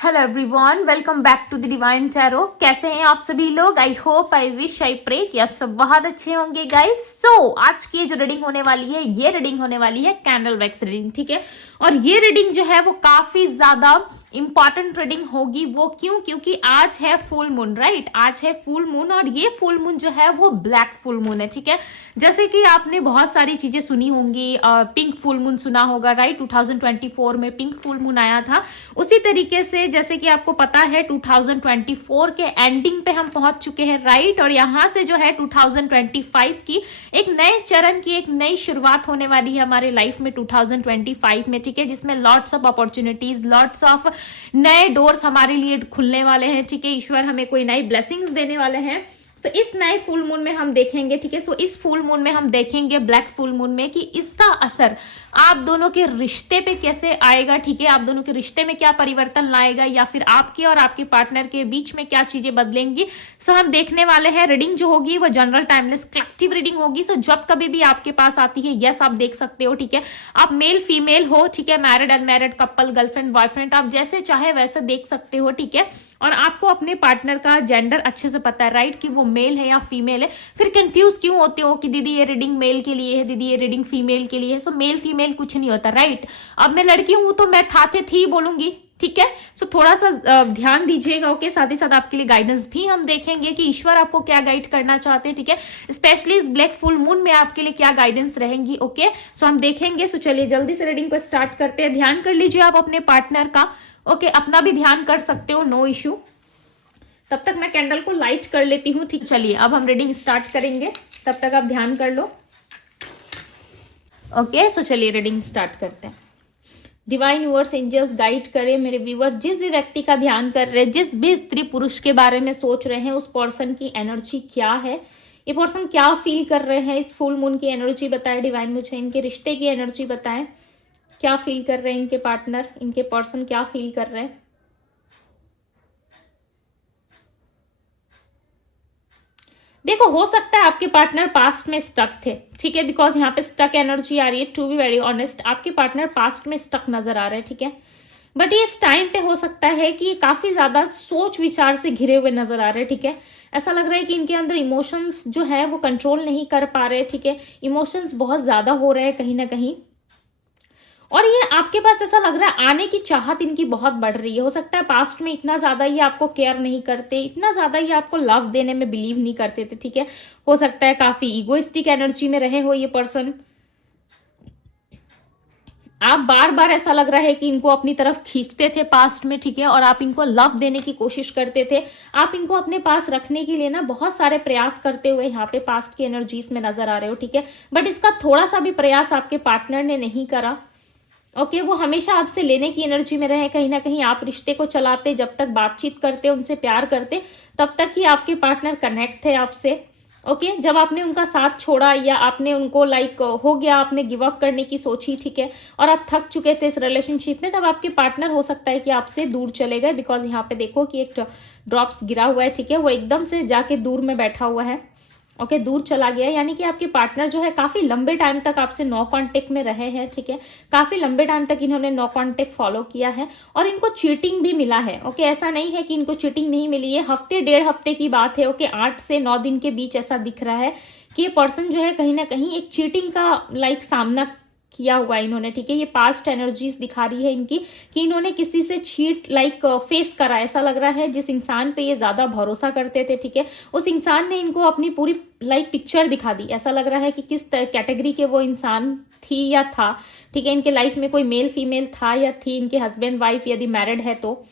Hello everyone, welcome back to the divine tarot. कैसे हैं आप सभी लोग? I hope, I wish, I pray कि आप सब बहुत अच्छे होंगे गाइस। आज की जो रीडिंग होने वाली है, ये रीडिंग होने वाली है कैंडल वैक्स रीडिंग, ठीक है। और ये रीडिंग जो है वो काफी ज्यादा इंपॉर्टेंट रीडिंग होगी। वो क्यों? क्योंकि आज है फुल मून, राइट। आज है फुल मून और ये फुल मून जो है वो ब्लैक फुल मून है, ठीक है। जैसे कि आपने बहुत सारी चीजें सुनी होंगी, पिंक फुल मून सुना होगा, राइट। 2024 में पिंक फुल मून आया था। उसी तरीके से जैसे कि आपको पता है 2024 के एंडिंग पे हम पहुंच चुके हैं, राइट। और यहां से जो है 2025 की एक नए चरण की एक नई शुरुआत होने वाली है हमारे लाइफ में 2025 में, ठीक है। जिसमें lots of opportunities, lots of नए डोर्स हमारे लिए खुलने वाले हैं, ठीक है। ईश्वर हमें कोई नई ब्लेसिंग्स देने वाले हैं। इस नए फुल मून में हम देखेंगे, ठीक है। इस फुल मून में हम देखेंगे, ब्लैक फुल मून में, कि इसका असर आप दोनों के रिश्ते पे कैसे आएगा, ठीक है। आप दोनों के रिश्ते में क्या परिवर्तन लाएगा, या फिर आपके और आपके पार्टनर के बीच में क्या चीजें बदलेंगी। हम देखने वाले हैं। रीडिंग जो होगी वो जनरल टाइमलेस कलेक्टिव रीडिंग होगी। जब कभी भी आपके पास आती है, यस आप देख सकते हो, ठीक है। आप मेल फीमेल हो, ठीक है, married unmarried couple, girlfriend boyfriend, आप जैसे चाहे वैसे देख सकते हो, ठीक है। और आपको अपने पार्टनर का जेंडर अच्छे से पता है, राइट, कि वो मेल है या फीमेल है। फिर कंफ्यूज क्यों होते हो कि दीदी ये रीडिंग मेल के लिए है, दीदी ये रीडिंग फीमेल के लिए है। मेल फीमेल कुछ नहीं होता, राइट। अब मैं लड़की हूं तो मैं था थे थी बोलूंगी, ठीक है। थोड़ा सा ध्यान दीजिएगा, ओके। साथ ही साथ आपके लिए गाइडेंस भी हम देखेंगे कि ईश्वर आपको क्या गाइड करना चाहते हैं, ठीक है। स्पेशली इस ब्लैक फुल मून में आपके लिए क्या गाइडेंस रहेंगी, ओके। हम देखेंगे। चलिए जल्दी से रीडिंग को स्टार्ट करते हैं। ध्यान कर लीजिए आप अपने पार्टनर का, ओके। अपना भी ध्यान कर सकते हो, नो इशू। तब तक मैं कैंडल को लाइट कर लेती हूँ, ठीक। चलिए अब हम रीडिंग स्टार्ट करेंगे, तब तक आप ध्यान कर लो, ओके। चलिए रीडिंग स्टार्ट करते हैं। डिवाइन यूनिवर्स एंजल्स गाइड करे मेरे व्यूअर, जिस भी व्यक्ति का ध्यान कर रहे हैं, जिस भी स्त्री पुरुष के बारे में सोच रहे हैं, उस पर्सन की एनर्जी क्या है, ये पर्सन क्या फील कर रहे हैं। इस फुल मून की एनर्जी बताए डिवाइन मुझे। इनके रिश्ते की एनर्जी बताएं, क्या फील कर रहे हैं इनके पार्टनर, इनके पर्सन क्या फील कर रहे हैं। देखो, हो सकता है आपके पार्टनर पास्ट में स्टक थे, ठीक है। बिकॉज यहाँ पे स्टक एनर्जी आ रही है। टू बी वेरी ऑनेस्ट, आपके पार्टनर पास्ट में स्टक नजर आ रहे हैं, ठीक है। बट ये इस टाइम पे हो सकता है कि काफी ज्यादा सोच विचार से घिरे हुए नजर आ रहे हैं, ठीक है। ऐसा लग रहा है कि इनके अंदर इमोशंस जो है वो कंट्रोल नहीं कर पा रहे, ठीक है। इमोशंस बहुत ज्यादा हो रहे हैं कहीं ना कहीं। और ये आपके पास ऐसा लग रहा है आने की चाहत इनकी बहुत बढ़ रही है। हो सकता है पास्ट में इतना ज्यादा ये आपको केयर नहीं करते, इतना ज्यादा ये आपको लव देने में बिलीव नहीं करते थे, ठीक है। हो सकता है काफी इगोइस्टिक एनर्जी में रहे हो ये पर्सन। आप बार बार ऐसा लग रहा है कि इनको अपनी तरफ खींचते थे पास्ट में, ठीक है। और आप इनको लव देने की कोशिश करते थे। आप इनको अपने पास रखने के लिए ना बहुत सारे प्रयास करते हुए यहाँ पे पास्ट की एनर्जीज में नजर आ रहे हो, ठीक है। बट इसका थोड़ा सा भी प्रयास आपके पार्टनर ने नहीं करा, ओके। वो हमेशा आपसे लेने की एनर्जी में रहे। कहीं ना कहीं आप रिश्ते को चलाते, जब तक बातचीत करते, उनसे प्यार करते, तब तक ही आपके पार्टनर कनेक्ट थे आपसे, ओके। जब आपने उनका साथ छोड़ा या आपने उनको हो गया, आपने गिव अप करने की सोची, ठीक है, और आप थक चुके थे इस रिलेशनशिप में, तब आपके पार्टनर हो सकता है कि आपसे दूर चले गए। बिकॉज यहाँ पे देखो कि एक ड्रॉप्स गिरा हुआ है, ठीक है। वो एकदम से जाके दूर में बैठा हुआ है, ओके, दूर चला गया। यानी कि आपके पार्टनर जो है काफी लंबे टाइम तक आपसे नो कांटेक्ट में रहे हैं, ठीक है। काफी लंबे टाइम तक इन्होंने नो कांटेक्ट फॉलो किया है और इनको चीटिंग भी मिला है, ओके। ऐसा नहीं है कि इनको चीटिंग नहीं मिली है। हफ्ते डेढ़ हफ्ते की बात है, ओके। 8 से 9 दिन के बीच ऐसा दिख रहा है कि ये पर्सन जो है कहीं ना कहीं एक चीटिंग का सामना किया हुआ है इन्होंने, ठीक है। ये पास्ट एनर्जीज दिखा रही है इनकी कि इन्होंने किसी से चीट फेस करा। ऐसा लग रहा है जिस इंसान पे ये ज्यादा भरोसा करते थे, ठीक है, उस इंसान ने इनको अपनी पूरी पिक्चर दिखा दी। ऐसा लग रहा है कि किस कैटेगरी के वो इंसान थी या था, ठीक है। इनके लाइफ में कोई मेल फीमेल था या थी, इनके हस्बैंड वाइफ, यदि मैरिड है तो,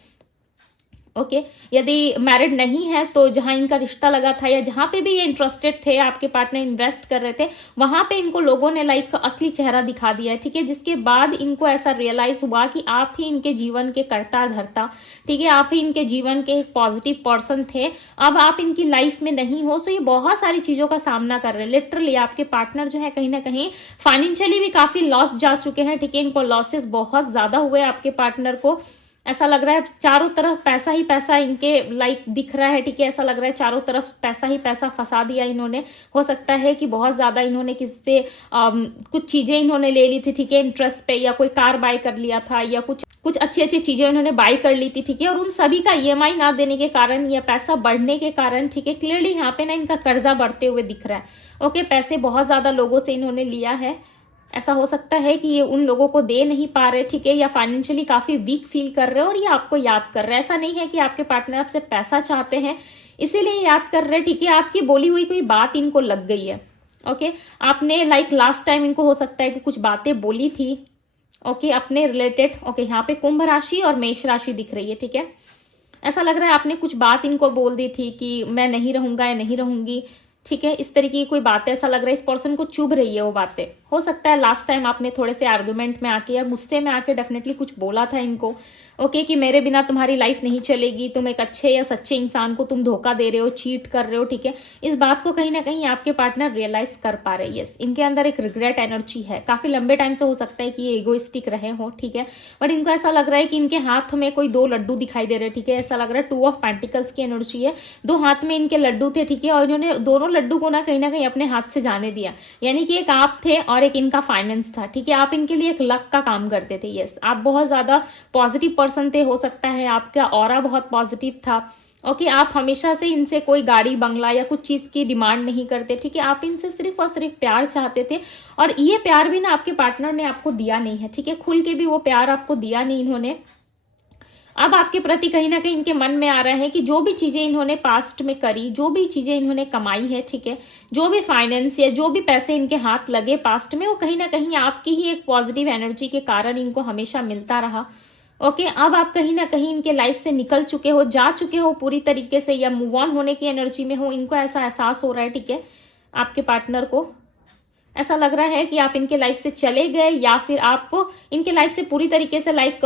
ओके। यदि मैरिड नहीं है तो जहां इनका रिश्ता लगा था या जहां पे भी ये इंटरेस्टेड थे, आपके पार्टनर इन्वेस्ट कर रहे थे, वहां पे इनको लोगों ने लाइफ का असली चेहरा दिखा दिया है, ठीक है। जिसके बाद इनको ऐसा रियलाइज हुआ कि आप ही इनके जीवन के कर्ता धर्ता, ठीक है। आप ही इनके जीवन के एक पॉजिटिव पर्सन थे। अब आप इनकी लाइफ में नहीं हो। ये बहुत सारी चीजों का सामना कर रहे हैं। लिटरली आपके पार्टनर जो है कहीं ना कहीं फाइनेंशियली भी काफी लॉस जा चुके हैं, ठीक है। इनको लॉसेस बहुत ज्यादा हुए आपके पार्टनर को। ऐसा लग रहा है चारों तरफ पैसा ही पैसा इनके दिख रहा है, ठीक है। ऐसा लग रहा है चारों तरफ पैसा ही पैसा फंसा दिया इन्होंने। हो सकता है कि बहुत ज्यादा इन्होंने किससे कुछ चीजें इन्होंने ले ली थी, ठीक है, इंटरेस्ट पे, या कोई कार बाय कर लिया था, या कुछ कुछ अच्छी अच्छी चीजें उन्होंने बाय कर ली थी, ठीक है, और उन सभी का ईएमआई ना देने के कारण या पैसा बढ़ने के कारण, ठीक है, क्लियरली यहाँ पे ना इनका कर्जा बढ़ते हुए दिख रहा है। ओके, पैसे बहुत ज्यादा लोगों से इन्होंने लिया है। ऐसा हो सकता है कि ये उन लोगों को दे नहीं पा रहे, ठीक है, या फाइनेंशियली काफी वीक फील कर रहे हैं और ये आपको याद कर रहे हैं। ऐसा नहीं है कि आपके पार्टनर आपसे पैसा चाहते हैं इसीलिए याद कर रहे हैं, ठीक है, आपकी बोली हुई कोई बात इनको लग गई है। ओके, आपने लाइक लास्ट टाइम इनको हो सकता है कि कुछ बातें बोली थी, ओके, अपने रिलेटेड। ओके, यहाँ पे कुंभ राशि और मेष राशि दिख रही है, ठीक है। ऐसा लग रहा है आपने कुछ बात इनको बोल दी थी कि मैं नहीं रहूंगा या नहीं रहूंगी, ठीक है, इस तरीके की कोई बातें, ऐसा लग रहा है इस पर्सन को चुभ रही है वो बातें। हो सकता है लास्ट टाइम आपने थोड़े से आर्गुमेंट में आके या गुस्से में आके डेफिनेटली कुछ बोला था इनको, ओके, कि मेरे बिना तुम्हारी लाइफ नहीं चलेगी, तुम एक अच्छे या सच्चे इंसान को तुम धोखा दे रहे हो, चीट कर रहे हो, ठीक है। इस बात को कहीं ना कहीं आपके पार्टनर रियलाइज कर पा रहे हैं। यस, इनके अंदर एक रिग्रेट एनर्जी है, काफी लंबे टाइम से हो सकता है कि ये इगोइस्टिक रहे हो, ठीक है, बट इनको ऐसा लग रहा है कि इनके हाथ में कोई दो लड्डू दिखाई दे रहे हैं, ठीक है। ऐसा लग रहा है 2 ऑफ पेंटिकल्स की एनर्जी है, 2 हाथ में इनके लड्डू थे, ठीक है, और इन्होंने दोनों लड्डू को ना कहीं अपने हाथ से जाने दिया, यानी कि एक आप थे और एक इनका फाइनेंस था, ठीक है। आप इनके लिए एक लक का काम करते थे। यस, आप बहुत ज्यादा पॉजिटिव पर्सन थे, हो सकता है आपका ऑरा बहुत पॉजिटिव था। ओके, आप हमेशा से इनसे कोई गाड़ी बंगला या कुछ चीज की डिमांड नहीं करते, ठीक है। आप इनसे सिर्फ और सिर्फ प्यार चाहते थे और ये प्यार भी ना आपके पार्टनर ने आपको दिया नहीं है, ठीक है, खुल के भी वो प्यार आपको दिया नहीं इन्होंने। अब आपके प्रति कहीं ना कहीं इनके मन में आ रहा है कि जो भी चीजें इन्होंने पास्ट में करी, जो भी चीजें इन्होंने कमाई है, ठीक है, जो भी फाइनेंस या जो भी पैसे इनके हाथ लगे पास्ट में, वो कहीं ना कहीं आपकी ही एक पॉजिटिव एनर्जी के कारण इनको हमेशा मिलता रहा। ओके, अब आप कहीं ना कहीं इनके लाइफ से निकल चुके हो, जा चुके हो पूरी तरीके से, या मूव ऑन होने की एनर्जी में हो, इनको ऐसा एहसास हो रहा है, ठीक है। आपके पार्टनर को ऐसा लग रहा है कि आप इनके लाइफ से चले गए या फिर आप इनके लाइफ से पूरी तरीके से लाइक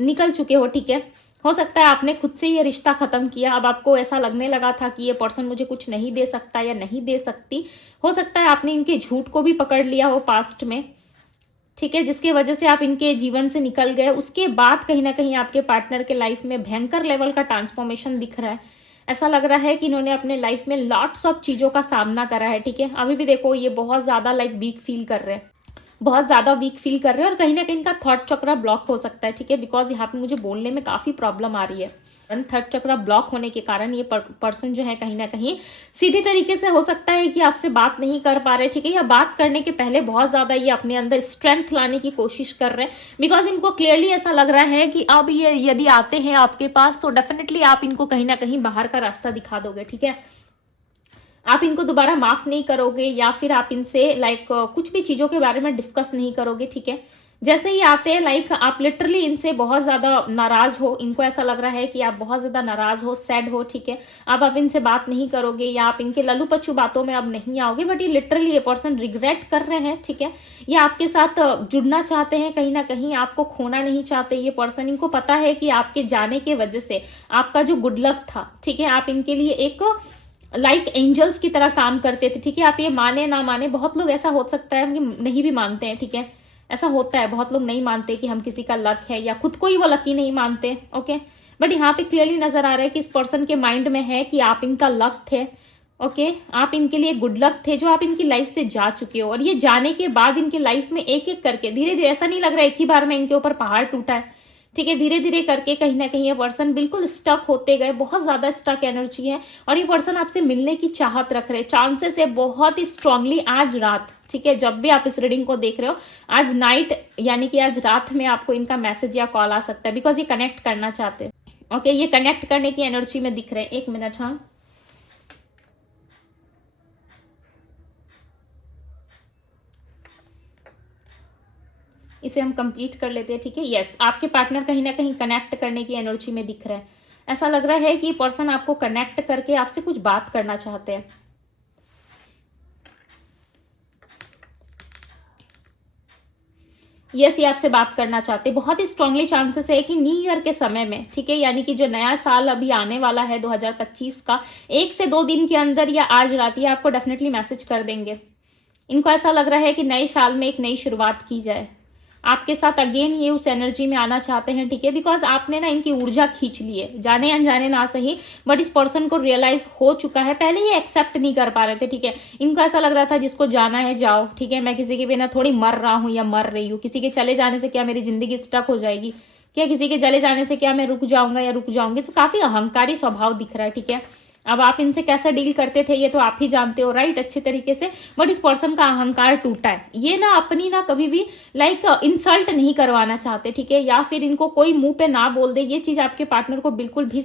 निकल चुके हो, ठीक है। हो सकता है आपने खुद से ये रिश्ता खत्म किया, अब आपको ऐसा लगने लगा था कि ये पर्सन मुझे कुछ नहीं दे सकता या नहीं दे सकती। हो सकता है आपने इनके झूठ को भी पकड़ लिया हो पास्ट में, ठीक है, जिसकी वजह से आप इनके जीवन से निकल गए। उसके बाद कहीं ना कहीं आपके पार्टनर के लाइफ में भयंकर लेवल का ट्रांसफॉर्मेशन दिख रहा है। ऐसा लग रहा है कि इन्होंने अपने लाइफ में लॉट्स ऑफ चीजों का सामना करा है, ठीक है। अभी भी देखो ये बहुत ज्यादा लाइक वीक फील कर रहे हैं, बहुत ज्यादा वीक फील कर रहे हैं और कहीं ना कहीं इनका थॉट चक्र ब्लॉक हो सकता है, ठीक है, बिकॉज यहाँ पे मुझे बोलने में काफी प्रॉब्लम आ रही है। थर्ड चक्र ब्लॉक होने के कारण ये पर्सन जो है कहीं ना कहीं सीधी तरीके से हो सकता है कि आपसे बात नहीं कर पा रहे, ठीक है, या बात करने के पहले बहुत ज्यादा ये अपने अंदर स्ट्रेंथ लाने की कोशिश कर रहे हैं, बिकॉज इनको क्लियरली ऐसा लग रहा है कि अब ये यदि आते हैं आपके पास तो डेफिनेटली आप इनको कहीं ना कहीं बाहर का रास्ता दिखा दोगे, ठीक है। आप इनको दोबारा माफ नहीं करोगे या फिर आप इनसे लाइक कुछ भी चीजों के बारे में डिस्कस नहीं करोगे, ठीक है। जैसे ही आते हैं लाइक आप लिटरली इनसे बहुत ज्यादा नाराज हो, इनको ऐसा लग रहा है कि आप बहुत ज्यादा नाराज हो, सैड हो, ठीक है। अब आप इनसे बात नहीं करोगे या आप इनके लल्लू पच्चू बातों में अब नहीं आओगे, बट ये लिटरली ये पर्सन रिग्रेट कर रहे हैं, ठीक है। ये आपके साथ जुड़ना चाहते हैं, कहीं ना कहीं आपको खोना नहीं चाहते ये पर्सन। इनको पता है कि आपके जाने के वजह से आपका जो गुड लक था, ठीक है, आप इनके लिए एक लाइक एंजल्स की तरह काम करते थे, ठीक है। आप ये माने ना माने, बहुत लोग ऐसा हो सकता है कि नहीं भी मानते हैं, ठीक है, ऐसा होता है, बहुत लोग नहीं मानते कि हम किसी का लक है या खुद को ही वो लकी नहीं मानते, ओके। बट यहाँ पे क्लियरली नजर आ रहा है कि इस पर्सन के माइंड में है कि आप इनका लक थे, ओके, आप इनके लिए गुड लक थे जो आप इनकी लाइफ से जा चुके हो। और ये जाने के बाद इनकी लाइफ में एक एक करके धीरे धीरे, ऐसा नहीं लग रहा है एक ही बार में इनके ऊपर पहाड़ टूटा है, ठीक है, धीरे धीरे करके कहीं ना कहीं ये पर्सन बिल्कुल स्टक होते गए, बहुत ज्यादा स्टक एनर्जी है और ये पर्सन आपसे मिलने की चाहत रख रहे, चांसेस है बहुत ही स्ट्रांगली आज रात, ठीक है, जब भी आप इस रीडिंग को देख रहे हो आज नाइट यानी कि आज रात में आपको इनका मैसेज या कॉल आ सकता है, बिकॉज ये कनेक्ट करना चाहते हैं, ओके। ये कनेक्ट करने की एनर्जी में दिख रहे हैं। 1 मिनट, हाँ, इसे हम कंप्लीट कर लेते हैं, ठीक है। यस, आपके पार्टनर कहीं ना कहीं कनेक्ट करने की एनर्जी में दिख रहा है। ऐसा लग रहा है कि पर्सन आपको कनेक्ट करके आपसे कुछ बात करना चाहते हैं। यस, ये आपसे बात करना चाहते हैं। बहुत ही स्ट्रांगली चांसेस है कि न्यू ईयर के समय में, ठीक है, यानी कि जो नया साल अभी आने वाला है 2025 का, 1 से 2 दिन के अंदर या आज रात ये आपको डेफिनेटली मैसेज कर देंगे। इनको ऐसा लग रहा है कि नए साल में एक नई शुरुआत की जाए। आपके साथ अगेन ये उस एनर्जी में आना चाहते हैं, ठीक है, बिकॉज आपने ना इनकी ऊर्जा खींच ली है, जाने अनजाने ना सही, बट इस पर्सन को रियलाइज हो चुका है। पहले ये एक्सेप्ट नहीं कर पा रहे थे, ठीक है, इनको ऐसा लग रहा था जिसको जाना है जाओ, ठीक है, मैं किसी के बिना थोड़ी मर रहा हूं या मर रही हूँ, किसी के चले जाने से क्या मेरी जिंदगी स्टक हो जाएगी, क्या किसी के चले जाने से क्या मैं रुक जाऊंगा या रुक जाऊंगी। तो काफी अहंकारी स्वभाव दिख रहा है, ठीक है। अब आप इनसे कैसा डील करते थे ये तो आप ही जानते हो, राइट, अच्छे तरीके से। बट इस पर्सन का अहंकार टूटा है। ये ना अपनी ना कभी भी इंसल्ट नहीं करवाना चाहते, ठीक है, या फिर इनको कोई मुंह पे ना बोल दे, ये चीज आपके पार्टनर को बिल्कुल भी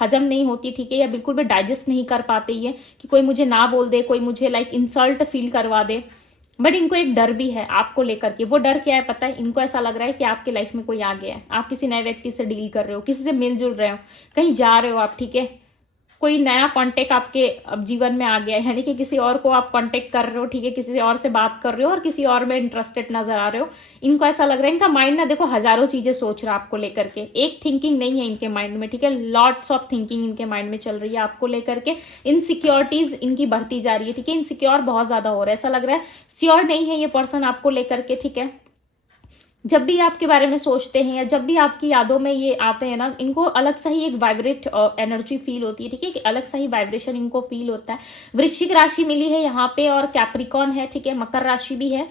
हजम नहीं होती, ठीक है, या बिल्कुल भी डाइजेस्ट नहीं कर पाते ये कि कोई मुझे ना बोल दे, कोई मुझे इंसल्ट फील करवा दे। बट इनको एक डर भी है आपको लेकर के। वो डर क्या है पता है? इनको ऐसा लग रहा है कि आपके लाइफ में कोई आ गया है, आप किसी नए व्यक्ति से डील कर रहे हो, किसी से मिलजुल रहे हो, कहीं जा रहे हो आप, ठीक है, कोई नया कांटेक्ट आपके अब जीवन में आ गया है, यानी कि किसी और को आप कांटेक्ट कर रहे हो, ठीक है, किसी और से बात कर रहे हो और किसी और में इंटरेस्टेड नजर आ रहे हो। इनको ऐसा लग रहा है, इनका माइंड ना देखो हजारों चीजें सोच रहा है आपको लेकर के, एक थिंकिंग नहीं है इनके माइंड में, ठीक है, लॉट्स ऑफ थिंकिंग इनके माइंड में चल रही है आपको लेकर के। इनसिक्योरिटीज इनकी बढ़ती जा रही है, ठीक है, इनसिक्योर बहुत ज्यादा हो रहा है, ऐसा लग रहा है श्योर नहीं है ये पर्सन आपको लेकर के, ठीक है। जब भी आपके बारे में सोचते हैं या जब भी आपकी यादों में ये आते हैं ना, इनको अलग सा ही एक वाइब्रेट एनर्जी फील होती है, ठीक है, कि अलग सा ही वाइब्रेशन इनको फील होता है। वृश्चिक राशि मिली है यहाँ पे और कैप्रिकॉन है, ठीक है, मकर राशि भी है।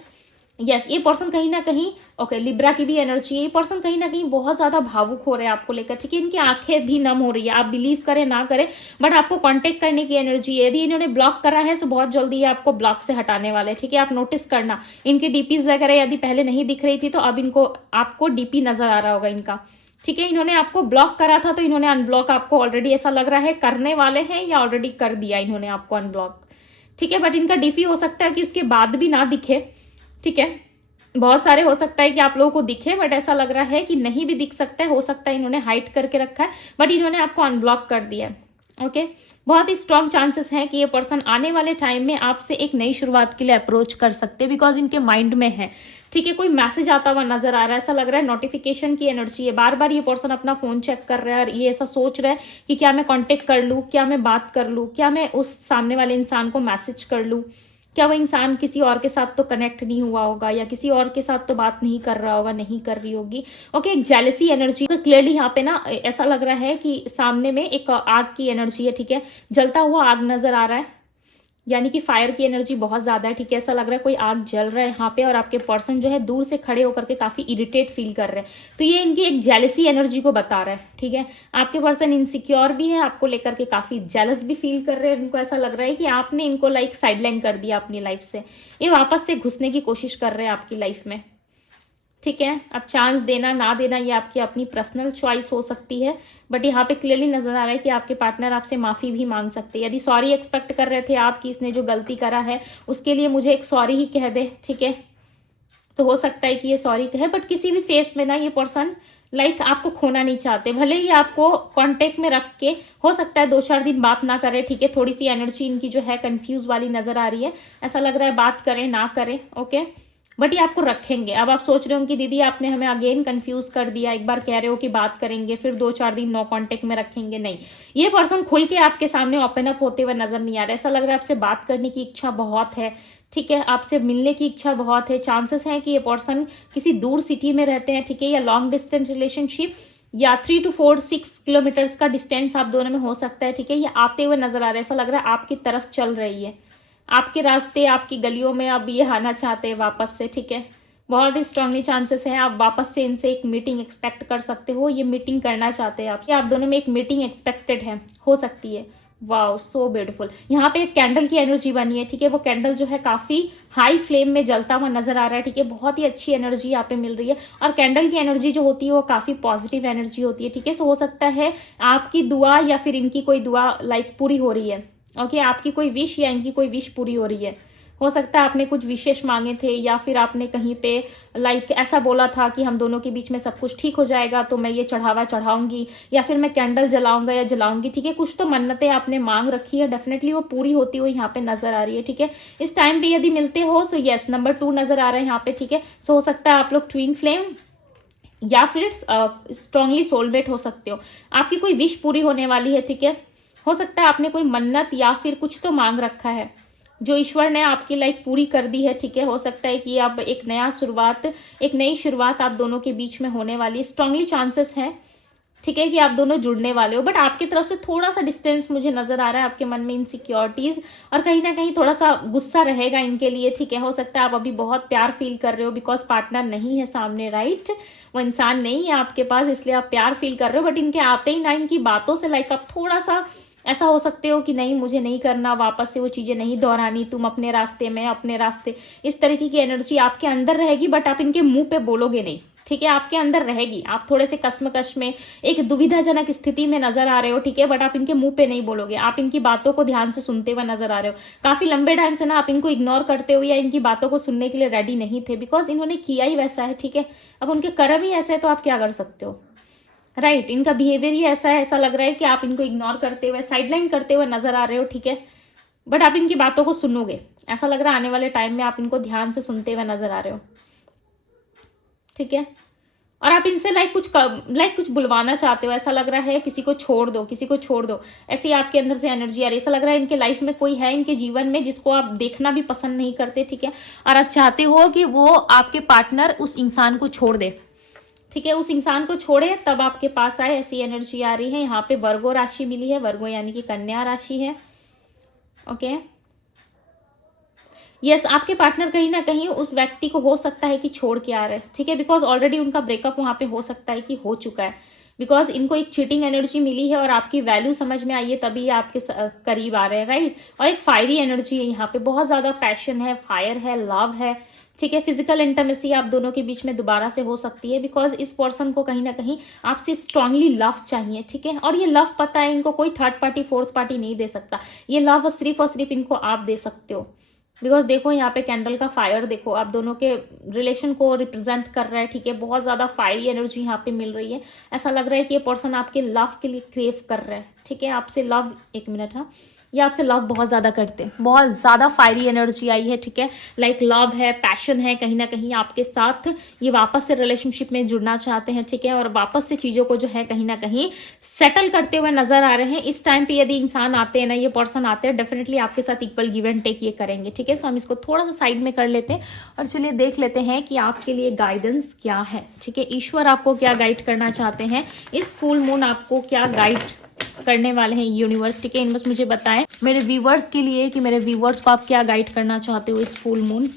यस, ये पर्सन कहीं ना कहीं ओके लिब्रा की भी एनर्जी है। ये पर्सन कहीं ना कहीं बहुत ज्यादा भावुक हो रहे हैं आपको लेकर, ठीक है, इनकी आंखें भी नम हो रही है, आप बिलीव करें ना करें, बट आपको कांटेक्ट करने की एनर्जी है। यदि इन्होंने ब्लॉक करा है तो बहुत जल्दी ये आपको ब्लॉक से हटाने वाले, ठीक है। आप नोटिस करना इनकी डीपीज वगैरह यदि पहले नहीं दिख रही थी तो अब इनको आपको डीपी नजर आ रहा होगा इनका, ठीक है। इन्होंने आपको ब्लॉक करा था तो इन्होंने अनब्लॉक आपको ऑलरेडी ऐसा लग रहा है करने वाले हैं या ऑलरेडी कर दिया इन्होंने आपको अनब्लॉक, ठीक है। बट इनका डीपी हो सकता है कि उसके बाद भी ना दिखे, ठीक है, बहुत सारे हो सकता है कि आप लोगों को दिखे, बट ऐसा लग रहा है कि नहीं भी दिख सकता है, हो सकता है इन्होंने हाइड करके रखा है बट इन्होंने आपको अनब्लॉक कर दिया है, ओके। बहुत ही स्ट्रॉन्ग चांसेस हैं कि ये पर्सन आने वाले टाइम में आपसे एक नई शुरुआत के लिए अप्रोच कर सकते हैं, बिकॉज इनके माइंड में है, ठीक है। कोई मैसेज आता हुआ नजर आ रहा है, ऐसा लग रहा है नोटिफिकेशन की एनर्जी है, बार बार ये पर्सन अपना फोन चेक कर रहा है और ये ऐसा सोच रहा है कि क्या मैं कॉन्टेक्ट कर लूँ, क्या मैं बात कर लूँ, क्या मैं उस सामने वाले इंसान को मैसेज कर लूँ, क्या वो इंसान किसी और के साथ तो कनेक्ट नहीं हुआ होगा या किसी और के साथ तो बात नहीं कर रहा होगा, नहीं कर रही होगी, ओके। एक जेलसी एनर्जी तो क्लियरली यहाँ पे ना ऐसा लग रहा है कि सामने में एक आग की एनर्जी है, ठीक है, जलता हुआ आग नजर आ रहा है, यानी कि फायर की एनर्जी बहुत ज्यादा है, ठीक है। ऐसा लग रहा है कोई आग जल रहा है यहाँ पे और आपके पर्सन जो है दूर से खड़े होकर के काफी इरिटेट फील कर रहे हैं, तो ये इनकी एक जेलसी एनर्जी को बता रहा है, ठीक है। आपके पर्सन इनसिक्योर भी है, आपको लेकर के काफी जेलस भी फील कर रहे हैं। इनको ऐसा लग रहा है कि आपने इनको साइडलाइन कर दिया अपनी लाइफ से, ये वापस से घुसने की कोशिश कर रहे हैं आपकी लाइफ में, ठीक है। अब चांस देना ना देना ये आपकी अपनी पर्सनल चॉइस हो सकती है, बट यहाँ पे क्लियरली नजर आ रहा है कि आपके पार्टनर आपसे माफी भी मांग सकते हैं। यदि सॉरी एक्सपेक्ट कर रहे थे आप कि इसने जो गलती करा है उसके लिए मुझे एक सॉरी ही कह दे, ठीक है, तो हो सकता है कि ये सॉरी कहे। बट किसी भी फेस में ना ये पर्सन आपको खोना नहीं चाहते, भले ही आपको कांटेक्ट में रख के हो सकता है 2-4 दिन बात ना करे, ठीक है। थोड़ी सी एनर्जी इनकी जो है कंफ्यूज वाली नजर आ रही है, ऐसा लग रहा है बात करें ना करें, ओके, बट ये आपको रखेंगे। अब आप सोच रहे हो कि दीदी आपने हमें अगेन कंफ्यूज कर दिया, एक बार कह रहे हो कि बात करेंगे फिर 2-4 दिन नो कांटेक्ट में रखेंगे, नहीं, ये पर्सन खुल के आपके सामने ओपन अप होते हुए नजर नहीं आ रहा। ऐसा लग रहा है आपसे बात करने की इच्छा बहुत है, ठीक है, आपसे मिलने की इच्छा बहुत है। चांसेस है कि ये पर्सन किसी दूर सिटी में रहते हैं, ठीक है, या लॉन्ग डिस्टेंस रिलेशनशिप या 3 to 4-6 किलोमीटर्स का डिस्टेंस आप दोनों में हो सकता है, ठीक है। ये आते हुए नजर आ रहा है, ऐसा लग रहा है आपकी तरफ चल रही है, आपके रास्ते आपकी गलियों में अब ये आना चाहते हैं वापस से, ठीक है। बहुत ही स्ट्रांगली चांसेस हैं आप वापस से इनसे एक मीटिंग एक्सपेक्ट कर सकते हो, ये मीटिंग करना चाहते हैं आपसे, आप दोनों में एक मीटिंग एक्सपेक्टेड है, हो सकती है। Wow, so beautiful. यहाँ पे एक कैंडल की एनर्जी बनी है, ठीक है, वो कैंडल जो है काफी हाई फ्लेम में जलता हुआ नजर आ रहा है, ठीक है, बहुत ही अच्छी एनर्जी यहाँ पे मिल रही है। और कैंडल की एनर्जी जो होती है वो काफी पॉजिटिव एनर्जी होती है, ठीक है। सो हो सकता है आपकी दुआ या फिर इनकी कोई दुआ पूरी हो रही है, ओके, आपकी कोई विश या इनकी कोई विश पूरी हो रही है। हो सकता है आपने कुछ विशेष मांगे थे या फिर आपने कहीं पे ऐसा बोला था कि हम दोनों के बीच में सब कुछ ठीक हो जाएगा तो मैं ये चढ़ावा चढ़ाऊंगी या फिर मैं कैंडल जलाऊंगा या जलाऊंगी, ठीक है। कुछ तो मन्नतें आपने मांग रखी है, डेफिनेटली वो पूरी होती हुई यहाँ पे नजर आ रही है, ठीक है। इस टाइम पे यदि मिलते हो सो यस, नंबर 2 नजर आ रहा है यहाँ पे, ठीक है। सो हो सकता है आप लोग ट्विन फ्लेम या फिर स्ट्रांगली सोलमेट हो सकते हो, आपकी कोई विश पूरी होने वाली है, ठीक है। हो सकता है आपने कोई मन्नत या फिर कुछ तो मांग रखा है जो ईश्वर ने आपकी पूरी कर दी है, ठीक है। हो सकता है कि अब एक नई शुरुआत आप दोनों के बीच में होने वाली है, स्ट्रांगली चांसेस है, ठीक है, कि आप दोनों जुड़ने वाले हो। बट आपकी तरफ से थोड़ा सा डिस्टेंस मुझे नजर आ रहा है, आपके मन में इनसिक्योरिटीज और कहीं ना कहीं थोड़ा सा गुस्सा रहेगा इनके लिए, ठीक है। हो सकता है आप अभी बहुत प्यार फील कर रहे हो बिकॉज पार्टनर नहीं है सामने, राइट, वो इंसान नहीं है आपके पास, इसलिए आप प्यार फील कर रहे हो। बट इनके आते ही ना, इनकी बातों से लाइक आप थोड़ा सा ऐसा हो सकते हो कि नहीं मुझे नहीं करना, वापस से वो चीजें नहीं दोहरानी, तुम अपने रास्ते में अपने रास्ते, इस तरीके की एनर्जी आपके अंदर रहेगी। बट आप इनके मुंह पे बोलोगे नहीं, ठीक है, आपके अंदर रहेगी। आप थोड़े से कश्मकश में, एक दुविधाजनक स्थिति में नजर आ रहे हो, ठीक है, बट आप इनके मुंह पे नहीं बोलोगे। आप इनकी बातों को ध्यान से सुनते हुए नजर आ रहे हो। काफी लंबे टाइम से ना आप इनको इग्नोर करते हुए या इनकी बातों को सुनने के लिए रेडी नहीं थे, बिकॉज इन्होंने किया ही वैसा है, ठीक है। अब उनके कर्म ही ऐसे है तो आप क्या कर सकते हो, राइट। इनका बिहेवियर ही ऐसा है, ऐसा लग रहा है कि आप इनको इग्नोर करते हुए, साइडलाइन करते हुए नजर आ रहे हो, ठीक है, बट आप इनकी बातों को सुनोगे। ऐसा लग रहा है आने वाले टाइम में आप इनको ध्यान से सुनते हुए नजर आ रहे हो, ठीक है। और आप इनसे लाइक कुछ बुलवाना चाहते हो। ऐसा लग रहा है किसी को छोड़ दो, किसी को छोड़ दो, ऐसी आपके अंदर से एनर्जी आ रही है। ऐसा लग रहा है इनके लाइफ में कोई है इनके जीवन में जिसको आप देखना भी पसंद नहीं करते, ठीक है, और आप चाहते हो कि वो आपके पार्टनर उस इंसान को छोड़ दे, ठीक है, उस इंसान को छोड़े तब आपके पास आए, ऐसी एनर्जी आ रही है। यहाँ पे वर्गो राशि मिली है, वर्गो यानी कि कन्या राशि है, ओके। यस, आपके पार्टनर कहीं ना कहीं उस व्यक्ति को हो सकता है कि छोड़ के आ रहे हैं, ठीक है, बिकॉज ऑलरेडी उनका ब्रेकअप वहां पे हो सकता है कि हो चुका है, बिकॉज इनको एक चीटिंग एनर्जी मिली है और आपकी वैल्यू समझ में आई है तभी ये आपके करीब आ रहे हैं, राइट। और एक फायरी एनर्जी है यहाँ पे, बहुत ज्यादा पैशन है, फायर है, लव है, ठीक है। फिजिकल इंटीमेसी आप दोनों के बीच में दोबारा से हो सकती है, बिकॉज इस पर्सन को कहीं ना कहीं आपसे स्ट्रांगली लव चाहिए, ठीक है। और ये लव पता है इनको कोई थर्ड पार्टी फोर्थ पार्टी नहीं दे सकता, ये लव सिर्फ और सिर्फ इनको आप दे सकते हो। बिकॉज देखो यहाँ पे कैंडल का फायर देखो, आप दोनों के रिलेशन को रिप्रेजेंट कर रहा है, ठीक है। बहुत ज्यादा फायरी एनर्जी यहाँ पे मिल रही है। ऐसा लग रहा है कि ये पर्सन आपके लव के लिए क्रेव कर रहा है, ठीक है, आपसे लव, एक मिनट, हाँ, ये आपसे लव बहुत ज्यादा करते हैं, बहुत ज्यादा फायरी एनर्जी आई है, ठीक है। लाइक लव है, पैशन है, कहीं ना कहीं आपके साथ ये वापस से रिलेशनशिप में जुड़ना चाहते हैं, ठीक है, और वापस से चीजों को जो है कहीं ना कहीं सेटल करते हुए नजर आ रहे हैं। इस टाइम पे यदि इंसान आते हैं ना, ये पर्सन आते हैं, डेफिनेटली आपके साथ इक्वल गिव एंड टेक ये करेंगे, ठीक है। सो हम इसको थोड़ा सा साइड में कर लेते हैं और चलिए देख लेते हैं कि आपके लिए गाइडेंस क्या है, ठीक है। ईश्वर आपको क्या गाइड करना चाहते हैं, इस फुल मून आपको क्या गाइड करने वाले हैं यूनिवर्स, ठीक है। बस मुझे बताएं मेरे व्यूवर्स के लिए कि मेरे व्यूवर्स को आप क्या गाइड करना चाहते हो इस फुल मून,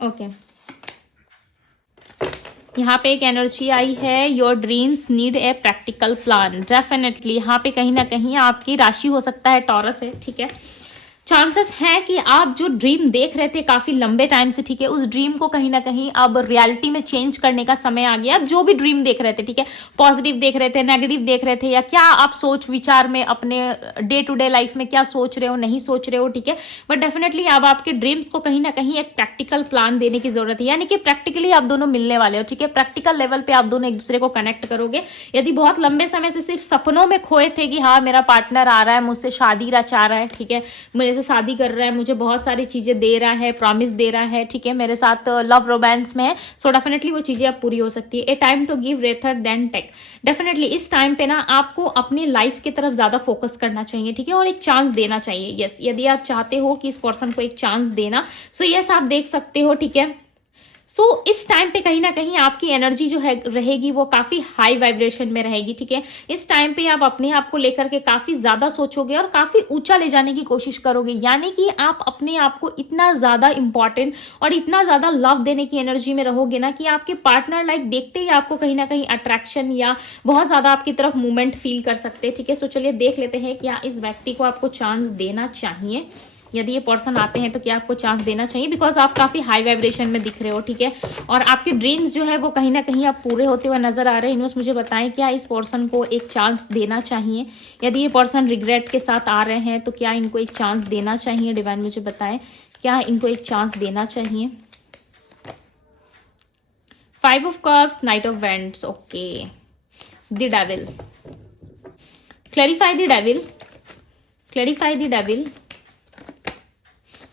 ओके। यहाँ पे एक एनर्जी आई है, your dreams need a practical plan. Definitely यहाँ पे कहीं ना कहीं आपकी राशि हो सकता है टॉरस है, ठीक है। चांसेस है कि आप जो ड्रीम देख रहे थे काफी लंबे टाइम से, ठीक है, उस ड्रीम को कहीं ना कहीं अब रियलिटी में चेंज करने का समय आ गया। आप जो भी ड्रीम देख रहे थे, ठीक है, पॉजिटिव देख रहे थे, नेगेटिव देख रहे थे, या क्या आप सोच विचार में अपने डे टू डे लाइफ में क्या सोच रहे हो, नहीं सोच रहे हो, ठीक है, बट डेफिनेटली अब आपके ड्रीम्स को कहीं ना कहीं एक प्रैक्टिकल प्लान देने की जरूरत है। यानी कि प्रैक्टिकली आप दोनों मिलने वाले हो, ठीक है, प्रैक्टिकल लेवल पे आप दोनों एक दूसरे को कनेक्ट करोगे। यदि बहुत लंबे समय से सिर्फ सपनों में खोए थे कि हाँ मेरा पार्टनर आ रहा है, मुझसे शादी रचा रहा है, ठीक है, मेरे से शादी कर रहा है, मुझे बहुत सारी चीजें दे रहा है, प्रॉमिस दे रहा है, ठीक है, मेरे साथ लव रोमांस में है, सो डेफिनेटली वो चीजें अब पूरी हो सकती है। A time to give rather than take. Definitely इस टाइम पे ना आपको अपनी लाइफ की तरफ ज्यादा फोकस करना चाहिए, ठीक है, और एक चांस देना चाहिए। यस, यदि आप चाहते हो कि इस पर्सन को एक चांस देना, सो यस आप देख सकते हो, ठीक है। सो इस टाइम पे कहीं ना कहीं आपकी एनर्जी जो है रहेगी वो काफी हाई वाइब्रेशन में रहेगी, ठीक है। इस टाइम पे आप अपने आप को लेकर के काफी ज्यादा सोचोगे और काफी ऊंचा ले जाने की कोशिश करोगे। यानी कि आप अपने आप को इतना ज्यादा इंपॉर्टेंट और इतना ज्यादा लव देने की एनर्जी में रहोगे ना कि आपके पार्टनर लाइक देखते ही आपको कहीं ना कहीं अट्रैक्शन या बहुत ज्यादा आपकी तरफ मूवमेंट फील कर सकते हैं, ठीक है। सो चलिए देख लेते हैं क्या इस व्यक्ति को आपको चांस देना चाहिए। यदि ये पर्सन आते हैं तो क्या आपको चांस देना चाहिए, बिकॉज आप काफी हाई वाइब्रेशन में दिख रहे हो, ठीक है, और आपके ड्रीम्स जो है वो कहीं ना कहीं आप पूरे होते हुए नजर आ रहे हैं। यूनिवर्स मुझे बताएं क्या इस पर्सन को एक चांस देना चाहिए। यदि ये पर्सन रिग्रेट के साथ आ रहे हैं तो क्या इनको एक चांस देना चाहिए। डिवाइन मुझे बताएं क्या इनको एक चांस देना चाहिए। 5 of cups, night of vents, okay, the devil, clarify the devil, clarify the devil,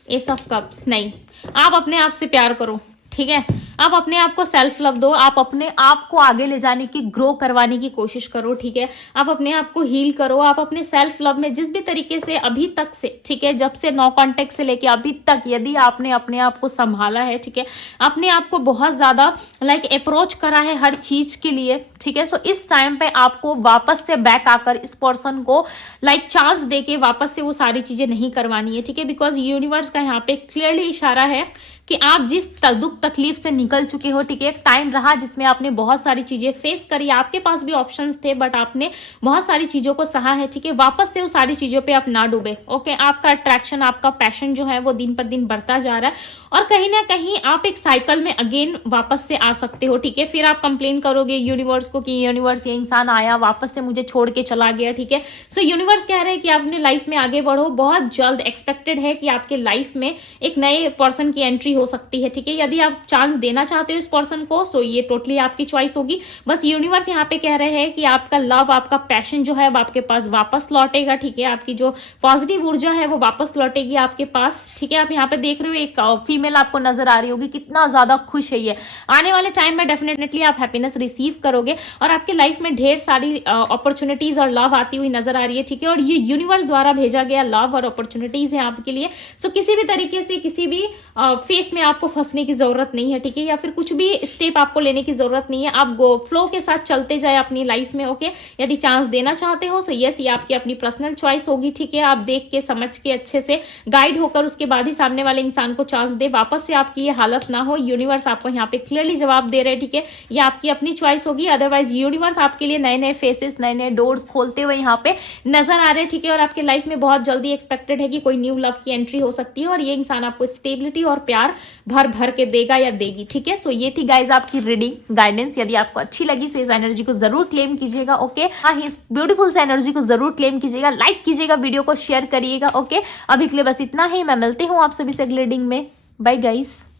S of cups. नहीं, आप अपने आप से प्यार करो, ठीक है, आप अपने आप को सेल्फ लव दो, आप अपने आप को आगे ले जाने की, ग्रो करवाने की कोशिश करो, ठीक है, आप अपने आप को हील करो। आप अपने सेल्फ लव में जिस भी तरीके से अभी तक से, ठीक है, जब से नो कांटेक्ट से लेके अभी तक यदि आपने अपने आप को संभाला है, ठीक है, अपने आप को बहुत ज्यादा लाइक अप्रोच करा है हर चीज के लिए, ठीक है, सो इस टाइम पे आपको वापस से बैक आकर इस पर्सन को लाइक चांस देके वापस से वो सारी चीजें नहीं करवानी है, ठीक है, बिकॉज यूनिवर्स का यहाँ पे क्लियरली इशारा है कि आप जिस दुख तकलीफ से निकल चुके हो, ठीक है, एक टाइम रहा जिसमें आपने बहुत सारी चीजें फेस करी, आपके पास भी ऑप्शंस थे बट आपने बहुत सारी चीजों को सहा है, ठीक है। वापस से वो सारी चीजों पे आप ना डूबे, ओके। आपका अट्रैक्शन, आपका पैशन जो है वो दिन पर दिन बढ़ता जा रहा है और कहीं ना कहीं आप एक साइकिल में अगेन वापस से आ सकते हो, ठीक है। फिर आप कंप्लेन करोगे यूनिवर्स को कि यूनिवर्स ये इंसान आया वापस से मुझे छोड़ के चला गया, ठीक है। सो यूनिवर्स कह रहे हैं कि आप अपने लाइफ में आगे बढ़ो, बहुत जल्द एक्सपेक्टेड है कि आपके लाइफ में एक नए पर्सन की एंट्री हो सकती है, ठीक है। यदि आप चांस देना चाहते हो इस पर्सन को, सो ये टोटली आपकी चॉइस होगी। बस यूनिवर्स यहाँ पे कह रहे हैं कि आपका लव, आपका पैशन जो है वो आपके पास वापस लौटेगा, ठीक है। आपकी जो पॉजिटिव ऊर्जा है वो वापस लौटेगी आपके पास, ठीक है। आप यहाँ पे देख रहे हो एक फीमेल आपको नजर आ रही होगी, कितना ज्यादा खुश है ये। आने वाले टाइम में डेफिनेटली आप हैप्पीनेस रिसीव करोगे और आपके लाइफ में ढेर सारी अपॉर्चुनिटीज और लव आती हुई नजर आ रही है, ठीक है। और ये यूनिवर्स द्वारा भेजा गया लव और अपॉर्चुनिटीज है आपके लिए। सो किसी भी तरीके से किसी भी फेस में आपको फंसने की जरूरत नहीं है, ठीक है, या फिर कुछ भी स्टेप आपको लेने की जरूरत नहीं है। आप गो फ्लो के साथ चलते जाए अपनी लाइफ में, ओके। यदि चांस देना चाहते हो सो यस, ये आपकी अपनी पर्सनल चॉइस होगी, ठीक है। आप देख के समझ के अच्छे से गाइड होकर उसके बाद ही सामने वाले इंसान को चांस दे, वापस से आपकी ये हालत ना हो। यूनिवर्स आपको यहाँ पे क्लियरली जवाब दे रहे हैं, ठीक है। ये आपकी अपनी चॉइस होगी, अदरवाइज यूनिवर्स आपके लिए नए नए फेसेस, नए नए डोर्स खोलते हुए यहाँ पे नजर आ रहे हैं, ठीक है। और आपके लाइफ में बहुत जल्दी एक्सपेक्टेड है कि कोई न्यू लव की एंट्री हो सकती है और ये इंसान आपको स्टेबिलिटी और प्यार भर भर के देगा या देगी, ठीक है। सो ये थी गाइज आपकी रीडिंग गाइडेंस। यदि आपको अच्छी लगी सो इस एनर्जी को जरूर क्लेम कीजिएगा, ओके। हाँ, इस ब्यूटीफुल से एनर्जी को जरूर क्लेम कीजिएगा, लाइक कीजिएगा, वीडियो को शेयर करिएगा, ओके। अभी के लिए बस इतना ही, मैं मिलती हूँ आप सभी से अगले रीडिंग में। Bye guys.